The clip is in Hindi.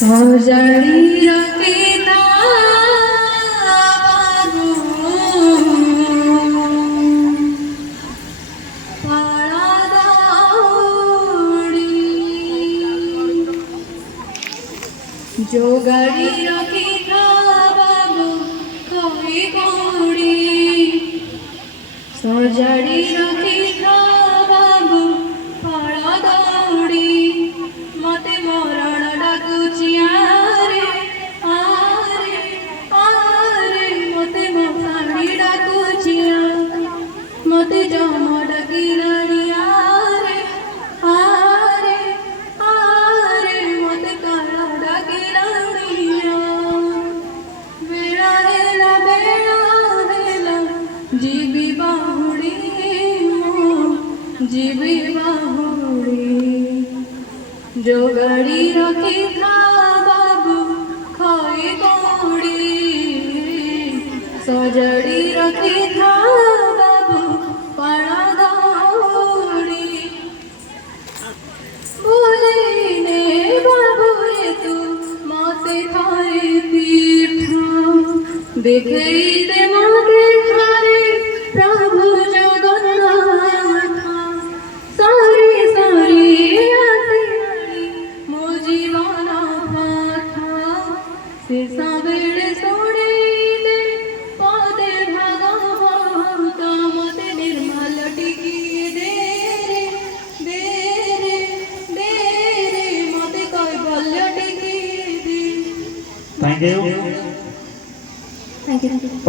सजाड़ी रखिता पाड़ा दौड़ी जोगाड़ी रखिता बाबू कोई कौड़ी सजाड़ी रखिता बाबू पाड़ा दौड़ी मते मरण डाकुची आरे आरे आरे मते मसाड़ी डाकुची मते जम डाकिलानी आरे आरे आरे मते काला डाकिलानी बेड़ा हेला जीवी बाहुड़ी जीवी बाहुड़ी जोगाड़ी रखिता बाबू खोई कौड़ी सजाड़ी रखिता बाबू पाड़ा दौड़ी बोले बाबू ये तू माते थारे तीर्थ देखे दे माते थारे प्रभु जगन्नाथ सारी सारी मो जीवन पाथा शेषा बेड़े सोड़े दे पदे भगवत मते निर्मल टिकी दे रे मते कैबल्य टिकी दे। Thank you.